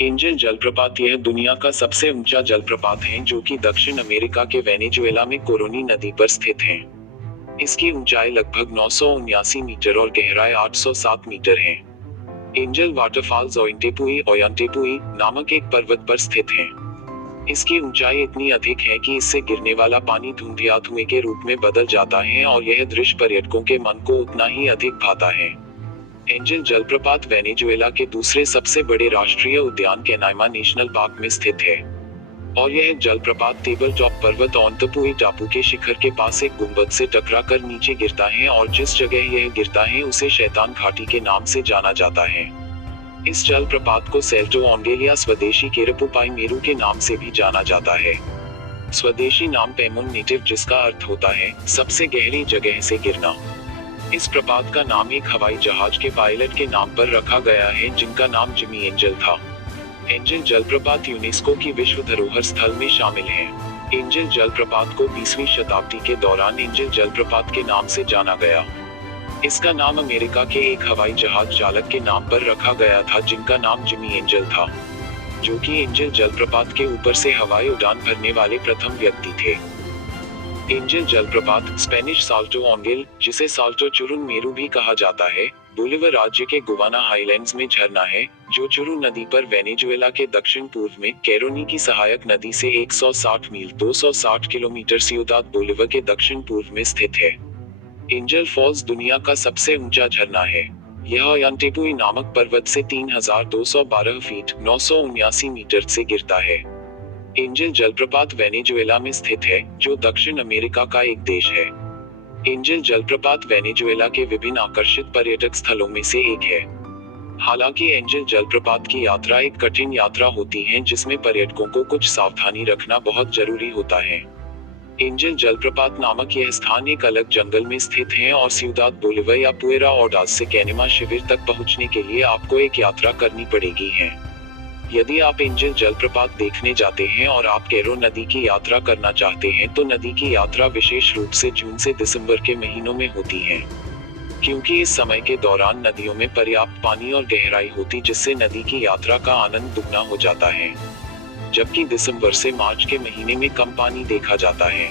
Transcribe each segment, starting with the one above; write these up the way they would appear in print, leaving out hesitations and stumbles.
Angel जलप्रपात यह दुनिया का सबसे ऊंचा जलप्रपात है जो कि दक्षिण अमेरिका के वेनेजुएला में कोरोनी नदी पर स्थित है। इसकी ऊंचाई लगभग 979 मीटर और गहराई 807 मीटर है। एंजल वाटरफॉल्स ओयांटेपुई नामक एक पर्वत पर स्थित है। इसकी ऊंचाई इतनी अधिक है कि इससे गिरने वाला पानी धुंध या धुएं के रूप में बदल जाता है और यह दृश्य पर्यटकों के मन को उतना ही अधिक भाता है। एंजल जलप्रपात वेनेजुएला के दूसरे सबसे बड़े राष्ट्रीय उद्यान कैनाइमा नेशनल पार्क में स्थित है और यह जलप्रपात टेबल टॉप पर्वत ओंटपुई टापू के शिखर के पास एक गुंबद से टकराकर नीचे गिरता है और जिस जगह यह गिरता है उसे शैतान घाटी के नाम से जाना जाता है। इस जलप्रपात को सेल्टो ऑन्गेलिया स्वदेशी केरपुपाई मेरू के नाम से भी जाना जाता है। स्वदेशी नाम पेमुन नेटिव जिसका अर्थ होता है सबसे गहरी जगह से गिरना। इस प्रपात का नाम एक हवाई जहाज के पायलट के नाम पर रखा गया है जिनका नाम जिमी एंजल था। एंजल जलप्रपात यूनेस्को की विश्व धरोहर स्थल में शामिल है। एंजल जलप्रपात को 20वीं शताब्दी के दौरान एंजल जलप्रपात के नाम से जाना गया। इसका नाम अमेरिका के एक हवाई जहाज चालक के नाम पर रखा गया था जिनका नाम जिमी एंजल था, जो कि एंजल जलप्रपात के ऊपर से हवाई उड़ान भरने वाले प्रथम व्यक्ति थे। एंजल जलप्रपात स्पेनिश साल्टो ऑन्गेल जिसे साल्टो चुरुन मेरू भी कहा जाता है, बोलिवर राज्य के गुवाना हाईलैंड्स में झरना है जो चुरुन नदी पर वेनेजुएला के दक्षिण पूर्व में कैरोनी की सहायक नदी से 160 मील 260 किलोमीटर सिउदाद बोलिवर के दक्षिण पूर्व में स्थित है। एंजल फॉल्स दुनिया का सबसे ऊंचा झरना है। यह ओयांटेपुई नामक पर्वत से 3212 फीट 979 मीटर से गिरता है। एंजल जलप्रपात वेनेजुएला में स्थित है जो दक्षिण अमेरिका का एक देश है। एंजल जलप्रपात वेनेजुएला के विभिन्न आकर्षित पर्यटक स्थलों में से एक है। हालांकि एंजल जलप्रपात की यात्रा एक कठिन यात्रा होती है जिसमें पर्यटकों को कुछ सावधानी रखना बहुत जरूरी होता है। एंजल जलप्रपात नामक यह स्थान एक अलग जंगल में स्थित है और सिउदाद बोलिवर या पुएरा ऑर्डास से कैनिमा शिविर तक पहुंचने के लिए आपको एक यात्रा करनी पड़ेगी है। यदि आप एंजल जलप्रपात देखने जाते हैं और आप कैरो नदी की यात्रा करना चाहते हैं तो नदी की यात्रा विशेष रूप से जून से दिसंबर के महीनों में होती है, क्योंकि इस समय के दौरान नदियों में पर्याप्त पानी और गहराई होती जिससे नदी की यात्रा का आनंद दुगना हो जाता है, जबकि दिसंबर से मार्च के महीने में कम पानी देखा जाता है।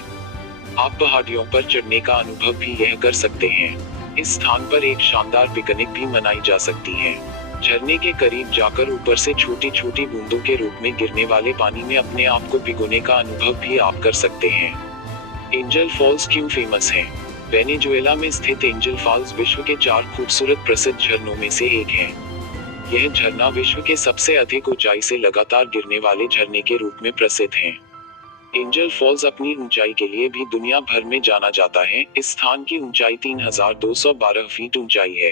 आप पहाड़ियों पर चढ़ने का अनुभव भी यह कर सकते हैं। इस स्थान पर एक शानदार पिकनिक भी मनाई जा सकती है। झरने के करीब जाकर ऊपर से छोटी छोटी बूंदों के रूप में गिरने वाले पानी में अपने आप को भिगोने का अनुभव भी आप कर सकते हैं। एंजल फॉल्स क्यों फेमस है? वेनेजुएला में स्थित एंजल फॉल्स विश्व के 4 खूबसूरत प्रसिद्ध झरनों में से एक है। यह झरना विश्व के सबसे अधिक ऊंचाई से लगातार गिरने वाले झरने के रूप में प्रसिद्ध है। एंजल फॉल्स अपनी ऊंचाई के लिए भी दुनिया भर में जाना जाता है। इस स्थान की ऊंचाई 3212 फीट ऊंचाई है।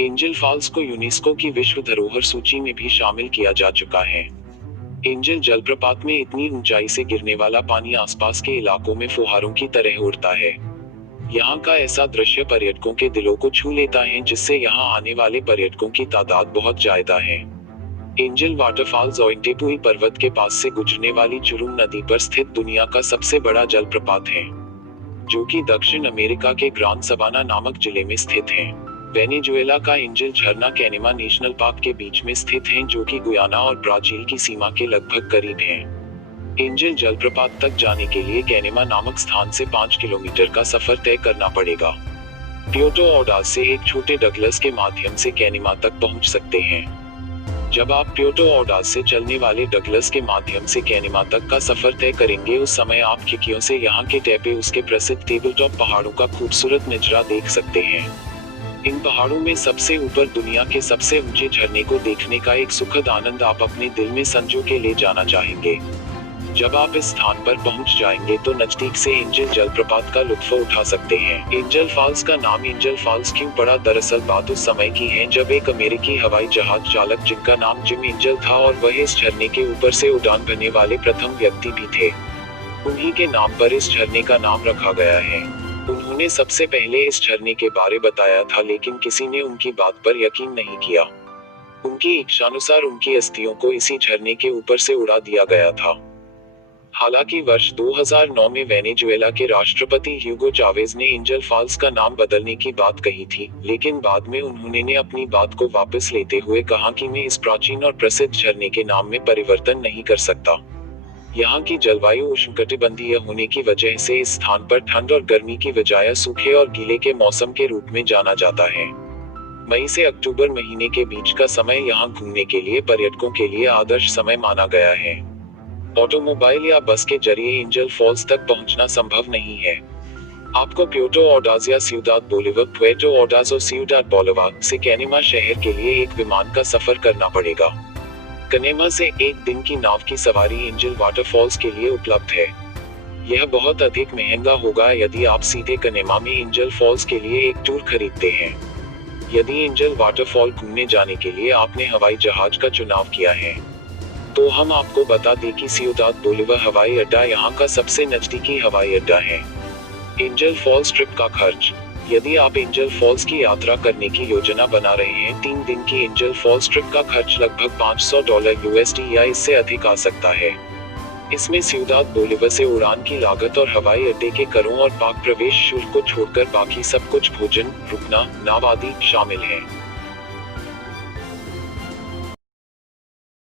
एंजल फॉल्स को यूनेस्को की विश्व धरोहर सूची में भी शामिल किया जा चुका है। एंजल जलप्रपात में इतनी ऊंचाई से गिरने वाला पानी आसपास के इलाकों में फुहारों की तरह उड़ता है। यहाँ का ऐसा दृश्य पर्यटकों के दिलों को छू लेता है जिससे यहाँ आने वाले पर्यटकों की तादाद बहुत ज्यादा है। एंजल वाटरफॉल्स ओयांटेपुई पर्वत के पास से गुजरने वाली चुरुन नदी पर स्थित दुनिया का सबसे बड़ा जलप्रपात है, जो कि दक्षिण अमेरिका के ग्रान सबाना नामक जिले में स्थित है। वेनेजुएला का एंजल झरना कैनिमा नेशनल पार्क के बीच में स्थित है जो कि गुयाना और ब्राजील की सीमा के लगभग करीब है। एंजल जलप्रपात तक जाने के लिए कैनिमा नामक स्थान से 5 किलोमीटर का सफर तय करना पड़ेगा। प्यूर्टो ऑर्डास से एक छोटे डगलस के माध्यम से कैनिमा तक पहुंच सकते हैं। जब आप प्यूर्टो ऑर्डास से चलने वाले डगलस के माध्यम से कैनिमा तक का सफर तय करेंगे उस समय आप खिड़कियों से यहाँ के टेपे उसके प्रसिद्ध टेबल टॉप पहाड़ों का खूबसूरत नजारा देख सकते हैं। इन पहाड़ों में सबसे ऊपर दुनिया के सबसे ऊंचे झरने को देखने का एक सुखद आनंद आप अपने दिल में संजो के ले जाना चाहेंगे। जब आप इस स्थान पर पहुंच जाएंगे तो नजदीक से एंजल जलप्रपात का लुत्फ उठा सकते हैं। एंजल फॉल्स का नाम एंजल फॉल्स क्यों पड़ा? दरअसल बात उस समय की है जब एक अमेरिकी हवाई जहाज चालक जिनका नाम जिम एंजल था और वह इस झरने के ऊपर से उड़ान भरने वाले प्रथम व्यक्ति भी थे। उन्हीं के नाम पर इस झरने का नाम रखा गया है। उन्होंने सबसे पहले इस झरने के बारे बताया था लेकिन किसी ने उनकी बात पर यकीन नहीं किया। उनकी इच्छानुसार उनकी अस्थियों को इसी झरने के ऊपर से उड़ा दिया गया था। हालांकि वर्ष 2009 में वेनेजुएला के राष्ट्रपति ह्यूगो चावेज ने एंजल फॉल्स का नाम बदलने की बात कही थी, लेकिन बाद में उन्होंने अपनी बात को वापस लेते हुए कहा कि मैं इस प्राचीन और प्रसिद्ध झरने के नाम में परिवर्तन नहीं कर सकता। यहाँ की जलवायु उष्णकटिबंधीय होने की वजह से इस स्थान पर ठंड और गर्मी की बजाय सूखे और गीले के मौसम के रूप में जाना जाता है। मई से अक्टूबर महीने के बीच का समय यहाँ घूमने के लिए पर्यटकों के लिए आदर्श समय माना गया है। ऑटोमोबाइल या बस के जरिए एंजल फॉल्स तक पहुंचना संभव नहीं है। आपको प्यूर्टो ऑर्डाज या सिउदाद बोलिवर, पुएर्टो ऑर्डाज और सिउदाद बोलिवर से कैनेमा शहर के लिए एक विमान का सफर करना पड़ेगा। कनेमा से एक दिन की नाव की सवारी एंजल वाटरफॉल्स के लिए उपलब्ध है। यह बहुत अधिक महंगा होगा यदि आप सीधे कनेमा में एंजल फॉल्स के लिए एक टूर खरीदते हैं। यदि एंजल वाटरफॉल घूमने जाने के लिए आपने हवाई जहाज का चुनाव किया है, तो हम आपको बता दें कि सिउदाद बोलिवर हवाई अड्डा यहाँ का सबसे नजदीकी हवाई अड्डा है। एंजल फॉल्स ट्रिप का खर्च। यदि आप एंजल फॉल्स की यात्रा करने की योजना बना रहे हैं, 3 दिन की एंजल फॉल्स ट्रिप का खर्च लगभग $500 USD या इससे अधिक आ सकता है। इसमें सिउदाद बोलिवर से उड़ान की लागत और हवाई अड्डे के करों और पाक प्रवेश शुल्क को छोड़कर बाकी सब कुछ, भोजन, रुकना, नाव आदि शामिल है।